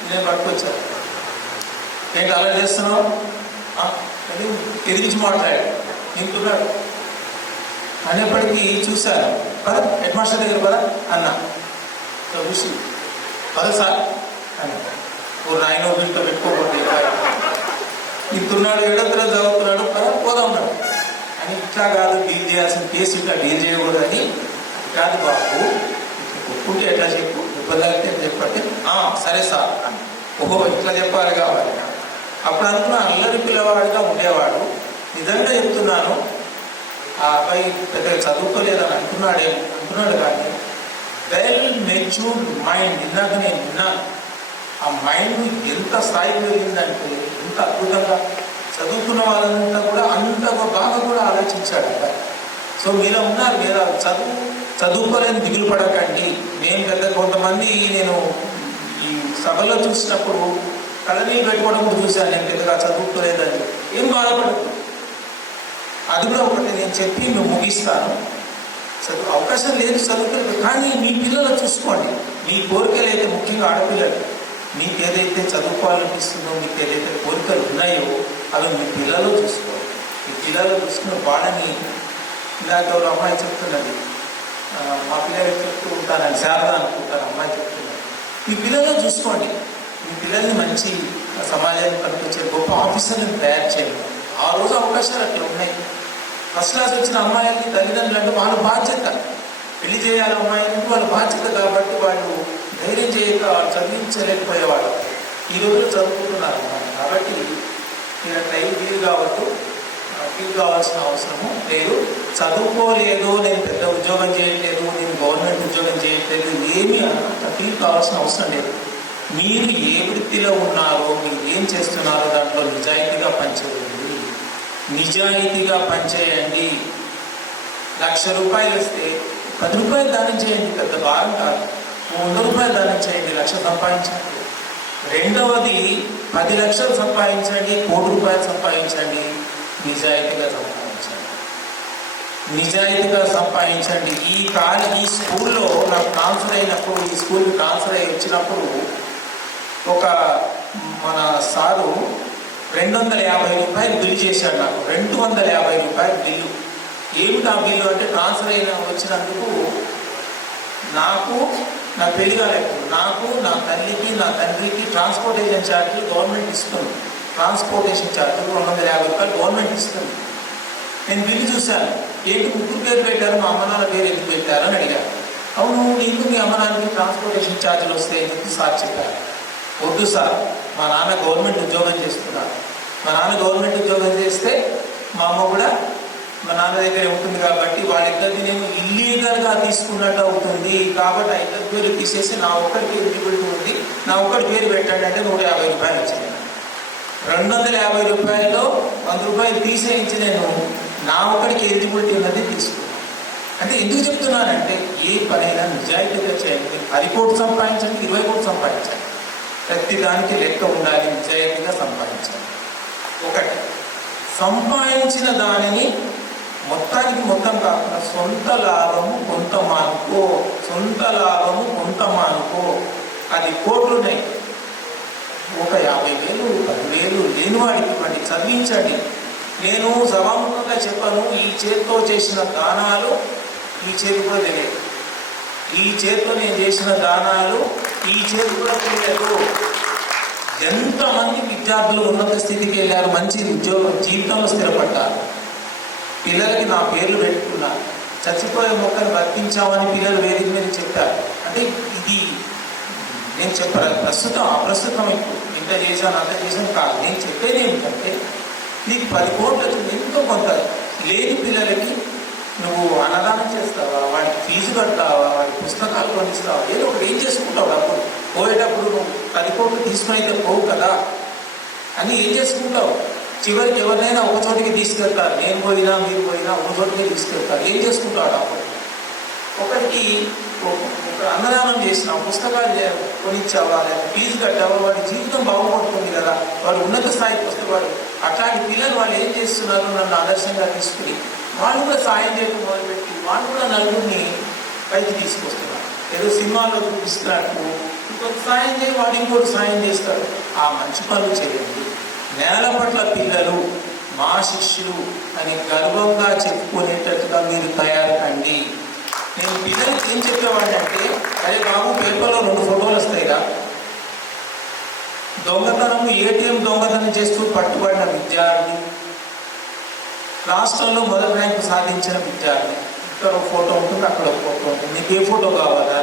నేను పట్టుకొచ్చాను. ఏంటి అలా చేస్తున్నావు అని ఎదిరించి మాట్లాడాడు. నింటున్నాడు అనేప్పటికీ చూశాను. పద హెడ్ మాస్టర్ దగ్గర పద అన్న చూసి పద సార్ అని. ఓ నాయన వీటితో పెట్టుకోకూడదు, ఇంతున్నాడు 7వ తరగతి చదువుతున్నాడు, పద పోదా ఉన్నాడు అని. ఇట్లా కాదు డీల్ చేయాల్సిన కేసు, ఇట్లా డీల్ చేయకూడదు అని కాదు బాబు, ఒప్పుకుంటే ఎట్లా చెప్పు, ఇబ్బంది అయితే చెప్పంటే సరే సార్ అని. ఓహో ఇట్లా చెప్పాలి కావాలి. అప్పుడు అనుకున్న అల్లరి పిల్లవాడిగా ఉండేవాడు. నిజంగా చెప్తున్నాను, ఆ అబ్బాయి పెద్దగా చదువుకోలేదని అంటున్నాడు కానీ వెల్ మెచ్యూర్డ్ మైండ్. ఇందాక నేను విన్నాను. ఆ మైండ్ ఎంత స్థాయికి వెళ్ళిందంటే ఎంత అద్భుతంగా చదువుకున్న వాళ్ళంతా కూడా అంత బాగా కూడా ఆలోచించాడు అబ్బాయి. సో మీలో ఉన్నారు లేదా చదువుకోలేని దిగులు పడకండి. నేను పెద్ద కొంతమంది నేను ఈ సభలో చూసినప్పుడు కళ్ళనీళ్ళు పెట్టుకోవడం కూడా చూశాను. నేను పెద్దగా చదువుకోలేదని ఏం బాధపడదు. అది కూడా ఒకటి నేను చెప్పి నువ్వు ముగిస్తాను. అవకాశం లేదు చదువుకోలేదు కానీ మీ పిల్లలు చూసుకోండి. మీ కోరికలు అయితే ముఖ్యంగా ఆడపిల్లలు మీకు ఏదైతే చదువుకోవాలనిపిస్తుందో, మీకు ఏదైతే కోరికలు ఉన్నాయో అవి మీ పిల్లలు చూసుకోండి. మీ పిల్లలు చూసుకున్న వాళ్ళని ఇలాగ ఒక అమ్మాయి చెప్తున్నది, మా పిల్లలు చెప్తూ ఉంటానని శారదా అనుకుంటాను అమ్మాయి చెప్తున్నది. మీ పిల్లలు చూసుకోండి. మీ పిల్లల్ని మంచి సమాజాన్ని కనిపించే గొప్ప ఆఫీసర్లను తయారు చేయండి. ఆ రోజు అవకాశాలు అట్లా ఉన్నాయి. ఫస్ట్ క్లాస్ వచ్చిన అమ్మాయిలకి తల్లిదండ్రులు అంటే వాళ్ళ బాధ్యత. పెళ్లి చేయాలి అమ్మాయిలకి వాళ్ళ బాధ్యత కాబట్టి వాళ్ళు ధైర్యం చేయక చదివించలేకపోయేవాళ్ళు. ఈ రోజులు చదువుకుంటున్నారు అమ్మాయి. కాబట్టి మీరు అట్లా వీలు కావద్దు, ఫీల్ కావాల్సిన అవసరము లేదు. చదువుకోలేదు, నేను పెద్ద ఉద్యోగం చేయట్లేదు, నేను గవర్నమెంట్ ఉద్యోగం చేయట్లేదు, ఏమీ అంత ఫీల్ కావాల్సిన అవసరం లేదు. మీరు ఏ వృత్తిలో ఉన్నారో, మీరు ఏం చేస్తున్నారో దాంట్లో నిజాయితీగా పనిచేయండి. నిజాయితీగా పనిచేయండి. 1,00,000 రూపాయలు వస్తే 10 రూపాయలు దానం చేయండి, పెద్ద భారం కాదు. 100 రూపాయలు దానం చేయండి, 1,00,000 సంపాదించండి. రెండవది 10 లక్షలు సంపాదించండి, 1 కోటి రూపాయలు సంపాదించండి. నిజాయితీగా సంపాదించండి, నిజాయితీగా సంపాదించండి. ఈ స్కూల్లో నాకు ట్రాన్స్ఫర్ అయినప్పుడు, ఈ స్కూల్కి ట్రాన్స్ఫర్ అయ్యి వచ్చినప్పుడు ఒక మన సారు 250 రూపాయలు బిల్లు చేశాడు నాకు. 250 రూపాయలు బిల్లు. ఏమిటి ఆ బిల్లు అంటే ట్రాన్స్ఫర్ అయిన వచ్చినందుకు నాకు నా పెళ్లి కాలేదు, నాకు నా తల్లికి నా తండ్రికి ట్రాన్స్పోర్టేషన్ ఛార్జీలు గవర్నమెంట్ ఇస్తుంది. ట్రాన్స్పోర్టేషన్ ఛార్జీలు 250 రూపాయలు గవర్నమెంట్ ఇస్తుంది. నేను బిల్లు చూశాను. ఏంటి 3 పేరు పెట్టారు, మా అమ్మ నాన్న పేరు ఎందుకు పెట్టారు అని అడిగాను. అవును నీకు మీ అమ్మ నాన్నకి ట్రాన్స్పోర్టేషన్ ఛార్జీలు వస్తాయని చెప్పి సార్ చెప్పారు. వద్దు సార్, మా నాన్న గవర్నమెంట్ ఉద్యోగం చేస్తున్నారు. మా నాన్న గవర్నమెంట్ ఉద్యోగం చేస్తే మా అమ్మ కూడా మా నాన్న దగ్గర ఉంటుంది కాబట్టి వాళ్ళిద్దరిది నేను ఇల్లీగల్గా తీసుకున్నట్టు అవుతుంది. కాబట్టి ఆ ఇద్దరి పేరు తీసేసి నా ఒక్కడికి ఎలిజిబిలిటీ ఉంది, నా ఒక్కడి పేరు పెట్టండి అంటే 150 రూపాయలు వచ్చింది. 250 రూపాయల్లో 100 రూపాయలు తీసేయించి నేను నా ఒక్కడికి ఎలిజిబిలిటీ ఉన్నది తీసుకున్నాను. అంటే ఎందుకు చెప్తున్నానంటే ఏ పనైనా నిజాయితీగా చేయండి. 10 కోట్లు సంపాదించండి, 20 కోట్లు సంపాదించండి, ప్రతి దానికి లెక్క ఉండాలి. నిజాయితీగా సంపాదించాలి. ఒకటి సంపాదించిన దానిని మొత్తానికి మొత్తం కాకుండా సొంత లాభము కొంత మానుకో, సొంత లాభము కొంత మానుకో. 10 కోట్లున్నాయి, ఒక 50,000 10,000 లేని వాడికి ఇవ్వండి, చదివించండి. నేను సభాముఖంగా చెప్పాను, ఈ చేతితో చేసిన దానాలు ఈ చేతి కూడా తెలియదు, ఈ చేతితో నేను చేసిన దానాలు ఈ చేతి కూడా తెలియదు. ఎంతమంది విద్యార్థులు ఉన్నత స్థితికి వెళ్ళారు, మంచి ఉద్యోగం జీవితంలో స్థిరపడ్డారు, పిల్లలకి నా పేర్లు పెట్టుకున్నారు. చచ్చిపోయే మొక్కను బతికించామని పిల్లలు వేదిక మీద చెప్పారు. అంటే ఇది నేను ప్రస్తుతం అప్రస్తుతం ఇప్పుడు ఇంత చేశాను అంత చేశాను కాదు. నేను చెప్పేది ఏమిటంటే నీకు 10 కోట్లు ఎంతో కొంత లేని పిల్లలకి నువ్వు అన్నదానం చేస్తావా, వాడికి ఫీజు కడతావా, వాడి పుస్తకాలు కొనిస్తావా, ఏదో ఒకటి ఏం చేసుకుంటావు. అప్పుడు పోయేటప్పుడు నువ్వు 10 కోట్లు తీసుకుని అయితే పోవు కదా అని ఏం చేసుకుంటావు. చివరికి ఎవరినైనా ఒక చోటికి తీసుకెళ్తారు. నేను పోయినా మీరు పోయినా ఒక చోటికి తీసుకెళ్తారు. ఏం చేసుకుంటాడు అప్పుడు? ఒకరికి అన్నదానం చేసినావు, పుస్తకాలు కొనిచ్చావా, లేదా ఫీజు కట్టావా, వాడి జీవితం బాగుపడుతుంది కదా, వాడు ఉన్నత స్థాయికి వస్తే వాడు అట్లాంటి పిల్లలు వాళ్ళు ఏం చేస్తున్నారు నన్ను ఆదర్శంగా తీసుకుని వాళ్ళు కూడా సాయం చేయడం మొదలుపెట్టి వాళ్ళు కూడా నలుగురిని పైకి తీసుకొస్తున్నారు. ఏదో సినిమాలో చూపిస్తున్నట్టు ఇంకొక సాయం చేయి, వాడు ఇంకోటి సాయం చేస్తారు. ఆ మంచి పనులు చేయండి. నేల పట్ల పిల్లలు మా శిష్యులు అని గర్వంగా చెప్పుకునేటట్టుగా మీరు తయారు కండి. నేను పిల్లలకి ఏం చెప్పేవాడిని అంటే, అరే బాబు పేపర్లో 2 ఫోటోలు వస్తాయిగా, దొంగతనం ఏటీఎం దొంగతనం చేస్తూ పట్టుబడిన విద్యార్థి, రాష్ట్రంలో మొదటి ర్యాంకు సాధించిన విద్యార్థి, ఇక్కడ ఒక ఫోటో ఉంటుంది, అక్కడ ఒక ఫోటో ఉంటుంది. నీకు ఏ ఫోటో కావాలా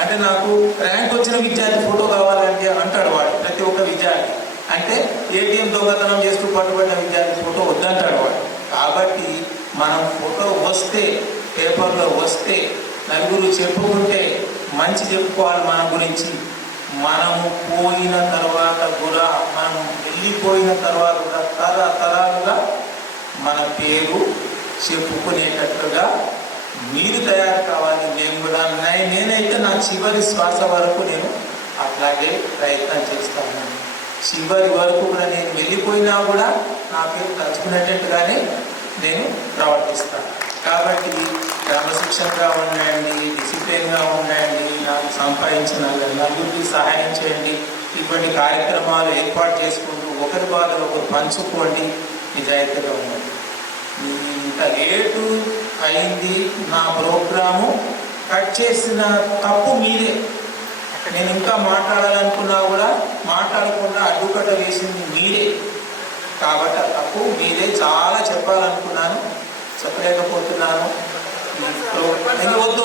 అంటే నాకు ర్యాంక్ వచ్చిన విద్యార్థి ఫోటో కావాలంటే అంటాడు వాడు, ప్రతి ఒక్క విద్యార్థి. అంటే ఏటీఎం దొంగతనం చేస్తూ పట్టుబడిన విద్యార్థి ఫోటో వద్దంటాడు వాడు. కాబట్టి మనం ఫోటో వస్తే, పేపర్లో వస్తే, నలుగురు చెప్పుకుంటే మంచి చెప్పుకోవాలి మన గురించి. మనము పోయిన తర్వాత కూడా, మనం వెళ్ళిపోయిన తర్వాత కూడా తరతరాలుగా మన పేరు చెప్పుకునేటట్లుగా మీరు తయారు కావాలి. నేను కూడా నేనైతే నా చివరి శ్వాస వరకు నేను అట్లాగే ప్రయత్నం చేస్తాను. చివరి వరకు కూడా నేను వెళ్ళిపోయినా కూడా నా పేరు తలుచుకునేటట్టుగానే నేను ప్రవర్తిస్తాను. కాబట్టి క్రమశిక్షణగా ఉండండి, డిసిప్లిన్గా ఉండండి, నాకు సంపాదించిన నలుగురికి సహాయం చేయండి. ఇటువంటి కార్యక్రమాలు ఏర్పాటు చేసుకుంటూ ఒకరి బాధలు ఒకరు పంచుకోండి, నిజాయితీగా ఉండండి. ఇంత లేటు అయింది, నా ప్రోగ్రాము కట్ చేసిన తప్పు మీదే. నేను ఇంకా మాట్లాడాలనుకున్నా కూడా మాట్లాడకుండా అడ్డుకట్ట వేసింది మీరే. కాబట్టి ఆ తప్పు మీదే. చాలా చెప్పాలనుకున్నాను, చెప్పలేకపోతున్నాను. వద్దు,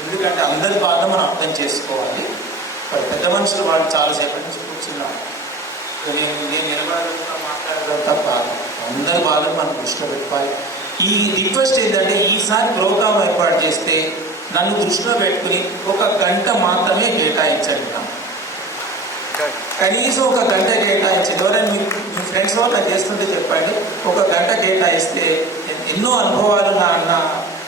ఎందుకంటే అందరి బాధ మనం అర్థం చేసుకోవాలి. పెద్ద మనుషులు వాళ్ళు చాలాసేపటి నుంచి కూర్చున్నారు. నేను నిలబడకుండా మాట్లాడడం తప్ప అందరి బాధలు మనం దృష్టిలో పెట్టుకోవాలి. ఈ రిక్వెస్ట్ ఏంటంటే, ఈసారి ప్రోగ్రాం ఏర్పాటు చేస్తే నన్ను దృష్టిలో పెట్టుకుని 1 గంట మాత్రమే కేటాయించండి. కనీసం 1 గంట కేటాయించండి. ఎవరైనా మీ ఫ్రెండ్స్ వాళ్ళు చేస్తుంటే చెప్పండి. 1 గంట కేటాయిస్తే ఎన్నో అనుభవాలు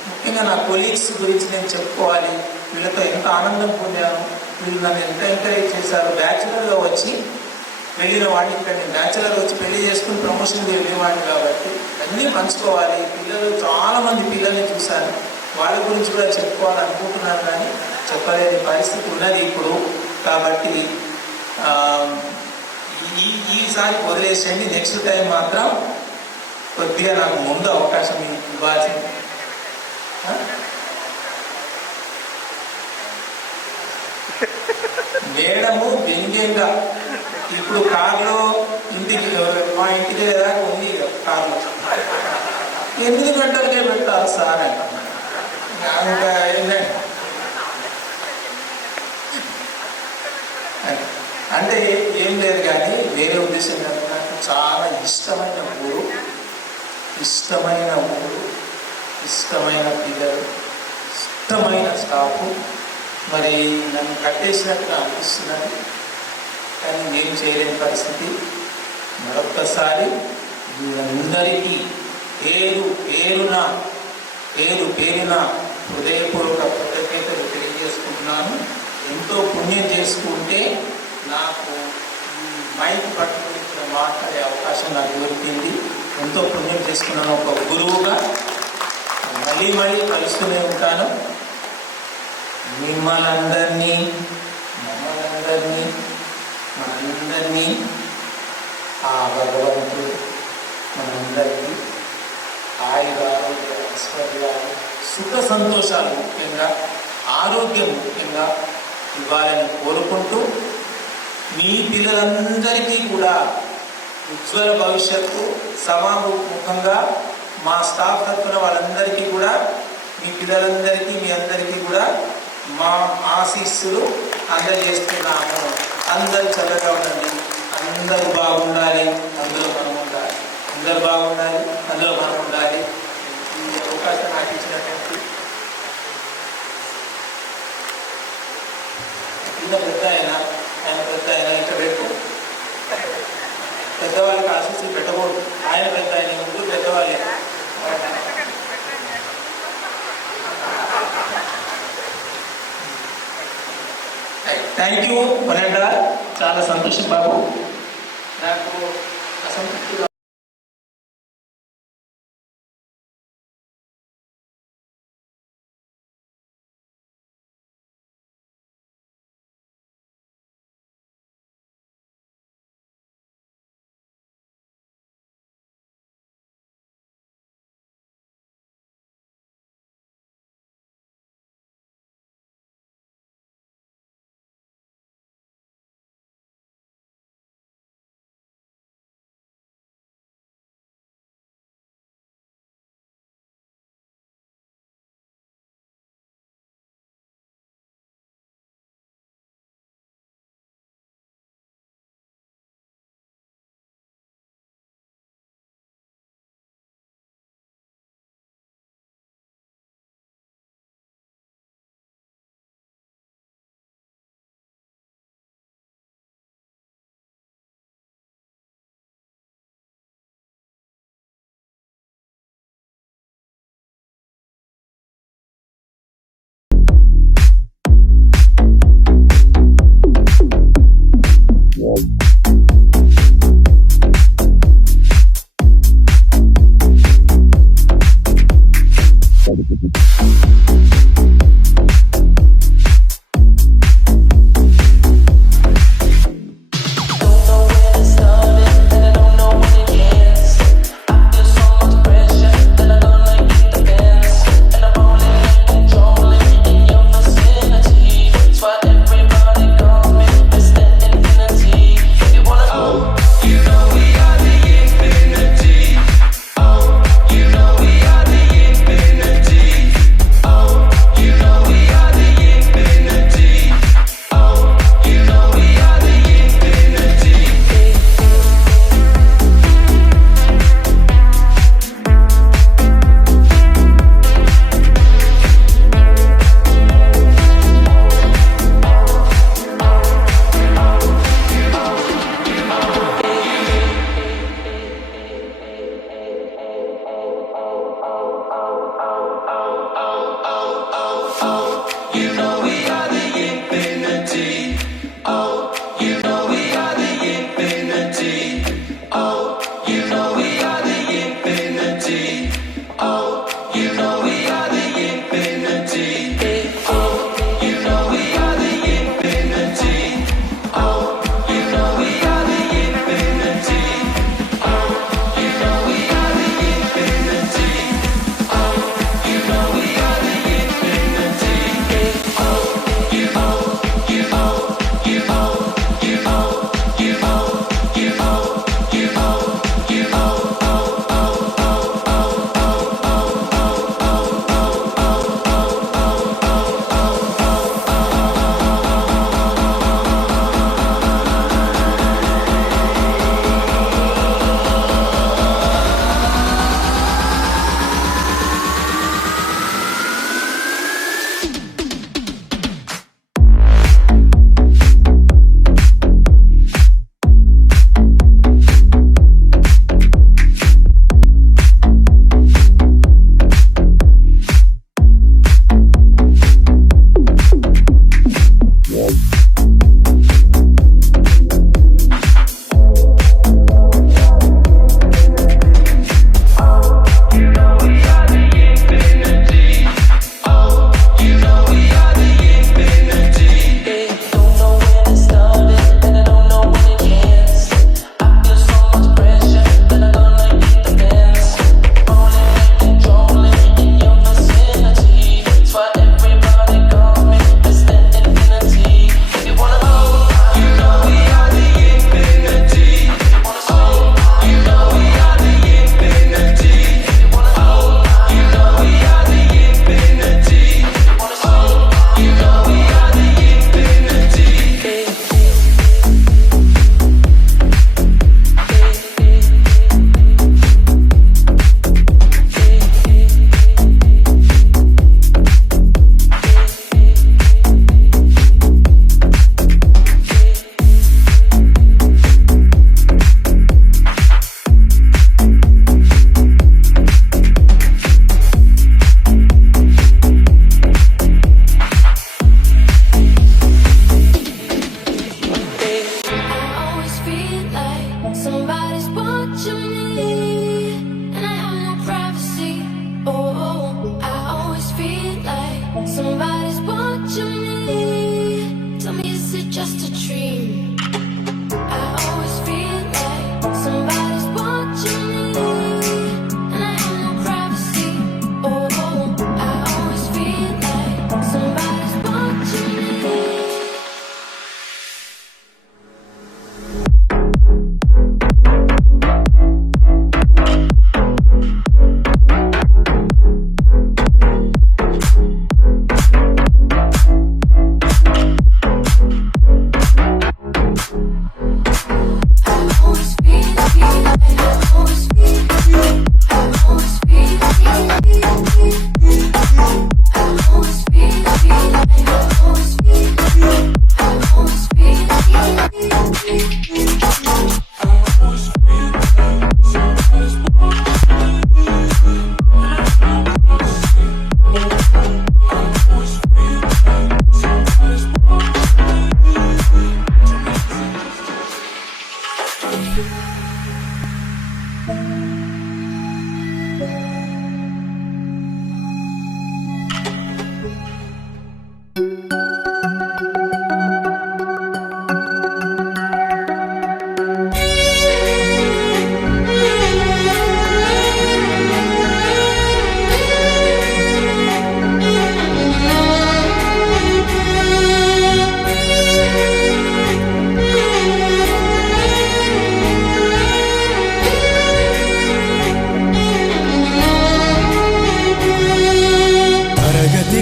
ముఖ్యంగా నా కొలీగ్స్ గురించి నేను చెప్పుకోవాలి. వీళ్ళతో ఎంత ఆనందం పొందాను, వీళ్ళు నన్ను ఎంత ఎంకరేజ్ చేశారు. బ్యాచులర్గా వచ్చి వెళ్ళిన వాడిని ఇక్కడ నేను బ్యాచులర్ వచ్చి పెళ్లి చేసుకుని ప్రమోషన్ వెళ్ళేవాడిని కాబట్టి అన్నీ పంచుకోవాలి. పిల్లలు చాలామంది పిల్లల్ని చూశాను, వాళ్ళ గురించి కూడా చెప్పుకోవాలనుకుంటున్నాను, కానీ చెప్పలేని పరిస్థితి ఉన్నది ఇప్పుడు. కాబట్టి ఈసారి వదిలేసేయండి. నెక్స్ట్ టైం మాత్రం కొద్దిగా నాకు ముందు అవకాశం ఇవ్వాల్సింది. మేడము వ్యంగ్యంగా ఇప్పుడు కారులో మా ఇంటికి లేదా ఉంది కారులో 8 గంటలకే పెడతారు సార్ అంట. అంటే ఏం లేదు, కానీ వేరే ఉద్దేశం కాదు. నాకు చాలా ఇష్టమైన ఊరు, ఇష్టమైన పిల్లలు, ఇష్టమైన స్టాఫ్. మరి నన్ను కట్టేసినట్టుగా అనిపిస్తున్నది, కానీ ఏం చేయలేని పరిస్థితి. మరొక్కసారి అందరికీ పేరు పేరున హృదయపూర్వక కృతజ్ఞతలు తెలియజేసుకుంటున్నాను. ఎంతో పుణ్యం చేసుకుంటే నాకు ఈ మైక్ పట్టుకుని మాట్లాడే అవకాశం నాకు దొరికింది. ఎంతో పుణ్యం చేసుకున్నాను. ఒక గురువుగా మళ్ళీ కలుస్తూనే ఉంటాను. మనందరినీ ఆ భగవంతుడు మనందరికీ ఆయురారోగ్య ఐశ్వర్యాలు, సుఖ సంతోషాలు, ముఖ్యంగా ఆరోగ్యం ముఖ్యంగా ఇవ్వాలని కోరుకుంటూ, మీ పిల్లలందరికీ కూడా ఉజ్వల భవిష్యత్తు సమాముఖంగా మా స్టాఫ్ తరఫున వాళ్ళందరికీ కూడా, మీ పిల్లలందరికీ, మీ అందరికీ కూడా మా ఆశీస్సులు అందజేస్తున్నాము. అందరూ చల్లగా ఉండండి, అందరూ బాగుండాలి, అందులో మనం ఉండాలి. అందరూ బాగుండాలి, అందులో మనం ఉండాలి. ఈ అవకాశం నాకు ఇచ్చినటువంటి ఇంత పెద్ద ఆయన పెద్ద ఇక్కడ పెట్టు. పెద్దవాళ్ళకి ఆశీస్సులు పెట్టకూడదు. ఆయన పెద్ద ఆయన, ముగ్గురు పెద్దవాళ్ళే. థ్యాంక్ యూ వనండా, చాలా సంతోషం బాబు. నాకు అసంతృప్తిగా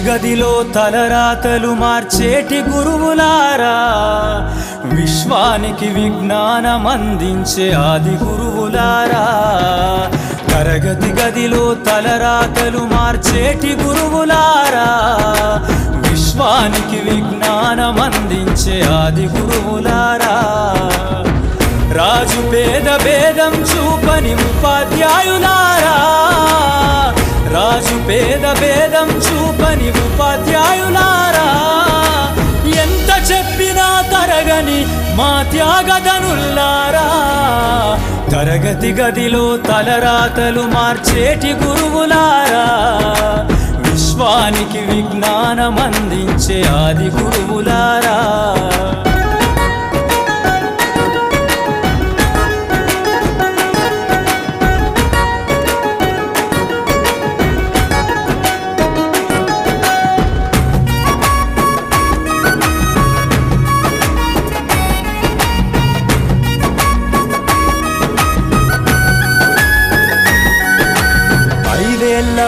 గదిలో తలరాతలు మార్చేటి గురువులారా, విశ్వానికి విజ్ఞానం అందించే ఆది గురువులారా. తరగతి గదిలో తలరాతలు మార్చేటి గురువులారా, విశ్వానికి విజ్ఞానం అందించే ఆది గురువులారా. రాజు పేద భేదం చూపని ఉపాధ్యాయులారా, రాజు పేద భేదం చూపని ఉపాధ్యాయులారా. ఎంత చెప్పినా తరగని మా త్యాగధనుల్లారా, తరగతి గదిలో తలరాతలు మార్చేటి గురువులారా, విశ్వానికి విజ్ఞానం అందించే ఆది గురువులారా.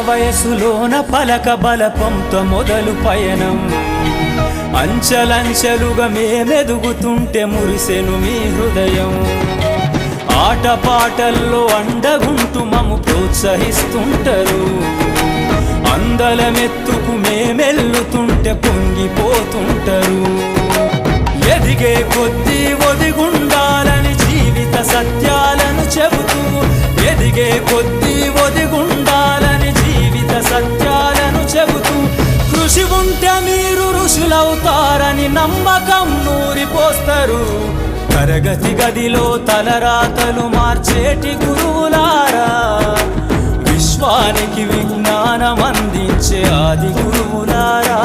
వయసులోన పలక బలపంతో మొదలు పయనం, అంచలంచెలుగా మేమెదుగుతుంటే మురిసెను మీ హృదయం. ఆటపాటల్లో అండగుంటూ మము ప్రోత్సహిస్తుంటారు, అందలమెత్తుకు మేమెల్లుతుంటే పొంగిపోతుంటారు. ఎదిగే కొద్దీ ఒదిగుండాలని జీవిత సత్యాలను చెబుతూ, ఎదిగే కొద్దీ ఒదిగుండాలని జీవిత సత్యాలను చెబుతూ, కృషి ఉంటే మీరు ఋషులవుతారని నమ్మకం నూరిపోస్తారు. తరగతి గదిలో తలరాతలు మార్చేటి గురువులారా, విశ్వానికి విజ్ఞానం అందించే ఆది గురువులారా.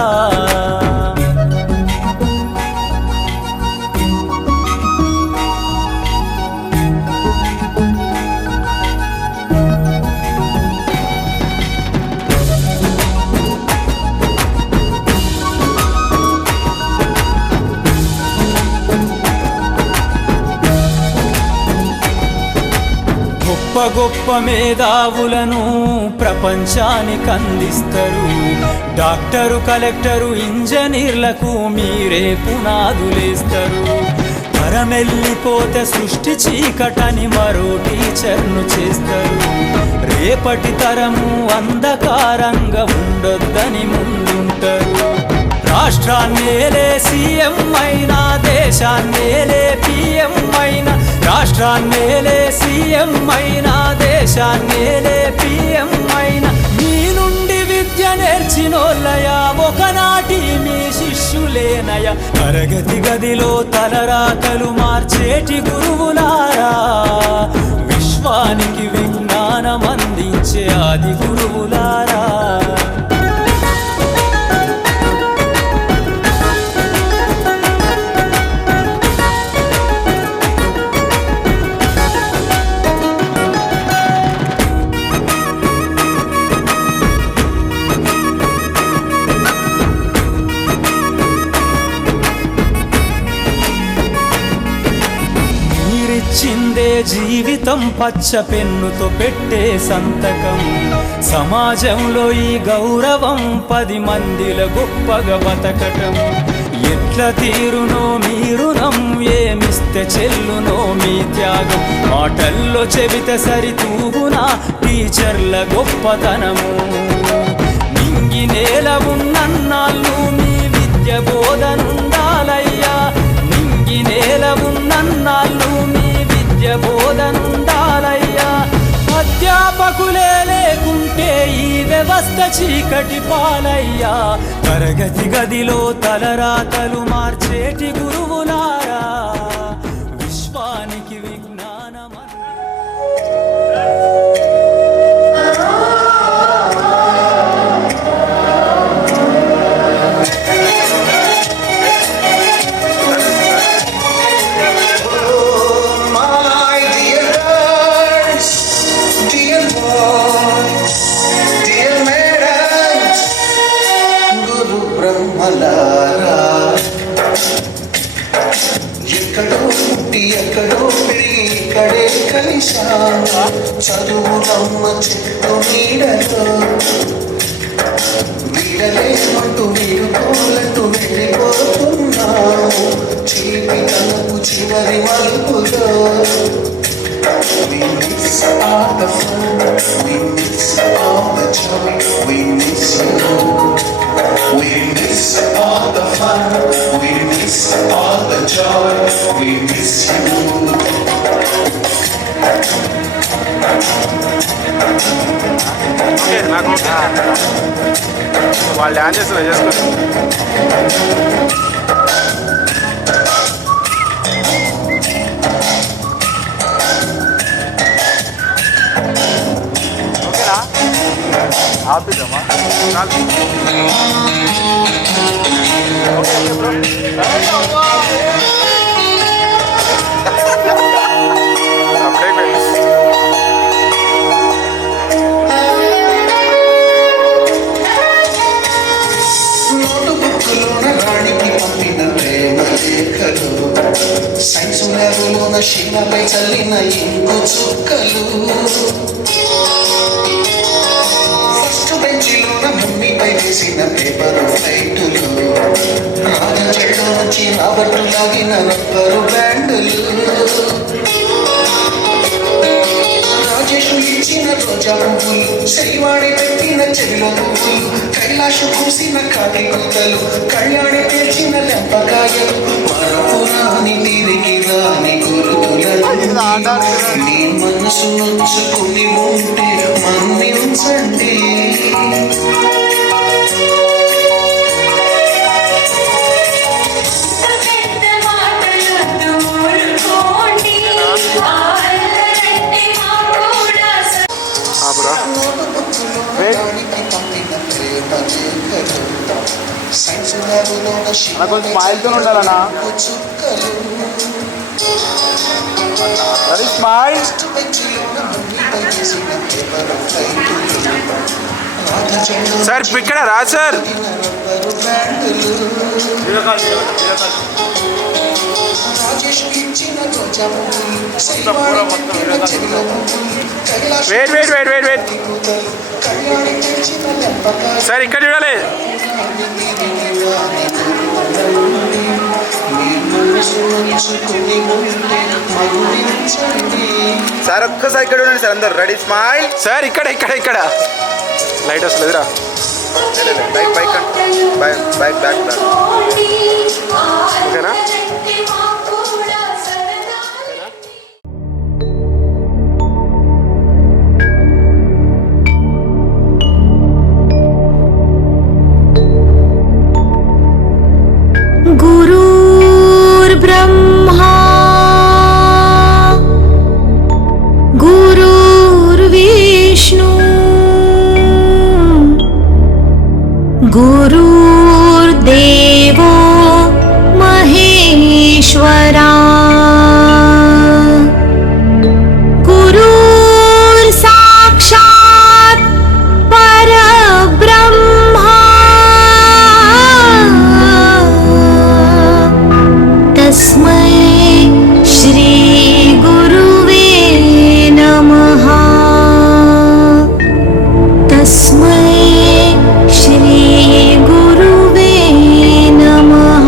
గొప్ప గొప్ప మేధావులను ప్రపంచానికి అందిస్తారు. డాక్టరు, కలెక్టరు, ఇంజనీర్లకు మీరే పునాదులేస్తారు. తరమెల్లిపోతే సృష్టి చీకటని మరో టీచర్ను చేస్తారు. రేపటి తరము అంధకారంగా ఉండొద్దని ముందుంటారు. రాష్ట్రాన్నేలే సీఎం అయినా, దేశాన్నేలే పిఎం అయినా, రాష్ట్రాన్నేలే సీఎం అయినా, దేశాన్నేలే పిఎం అయినా, మీ నుండి విద్య నేర్చినోళ్ళయా, ఒకనాటి మీ శిష్యులేనయా. తరగతి గదిలో తలరాతలు మార్చేటి గురువులారా, విశ్వానికి విజ్ఞానం అందించే ఆది గురువులారా. చిందే జీవితం పచ్చ పెన్నుతో పెట్టే సంతకం, సమాజంలో ఈ గౌరవం 10 మందిల గొప్పగా బతకటం. ఎట్ల తీరునో మీ రుణం, ఏమిస్తే చెల్లునో మీ త్యాగం. మాటల్లో చెబితే సరితూగునా టీచర్ల గొప్పతనము. నింగి నేల ఉన్నన్నాళ్ళు మీ విద్య బోధనుండాలయ్యా, నింగి నేల ఉన్నన్నాళ్ళు మీ విద్య బోధనుండాలయ్యా. అధ్యాపకులే లేకుంటే ఈ వ్యవస్థ చీకటి పాలయ్యా. తరగతి గదిలో తలరాతలు మార్చేటి గురువులారా, విశ్వానికి విజ్ఞానం. బొమ్మలారా ఎక్కడో పుట్టి ఎక్కడో పెరిగి ఇక్కడే కలిసా చదువులమ్మ చెట్టు నీడలో వీడలేమంటూ వీడుకోలంటూ వెళ్ళిపోతున్నావు చిలిపి తనకు చివరి మలుపులో We miss all the fun, we miss all the joy, we miss you. We miss all the fun, we miss all the joy, we miss you. నాకు వాళ్ళు డ్యాన్స్ చేస్తున్నా చేసుకోండి. ఓకేనా ఆపిద్దామా అప్పుడే సైన్స్ ల్యాబులోన శిలపై చల్లిన ఇంకు చుక్కలు ఫస్ట్ బెంచిలోన భూమిపై వేసిన పేపరు ఫ్లైటులు రాజచెట్టు నుంచి రాబట్టు లాగిన రబ్బరు బ్యాండులు రాజేషు ఇచ్చిన రోజా పువ్వులు శ్రీవాణి పెట్టిన చెవిలో పువ్వులు కైలాషు పూసిన కాకి కూతలు కళ్యాణి తెచ్చిన లెంపకాయలు మరపురాని తిరిగి రాని గురుతులను నీ మనసు నొచ్చుకుని ఉంటే మన్నించండి అలా కొంచెం స్మైల్తో ఉండాలన్నా అది స్మైల్ సార్ ఇక్కడ రా sir wait wait wait wait wait sir ఇక్కడ చూడాలి సార్ ఒక్కసారి ఇక్కడ ఉండండి సార్ అందరు రెడీ స్మైల్ సార్ ఇక్కడ ఇక్కడ ఇక్కడ లైట్ వస్తలేదురా bike bike bike back back ఓకేనా गुरुर्ब्रह्मा गुरुर्विष्णु गुरुर्देवो महेश्वरा गुरुर्साक्षात् परब्रह्मा तस्मै श्री गुरुवे नमः तस्मै श्री गुरुवे नमः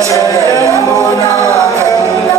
జయము నా కన్నా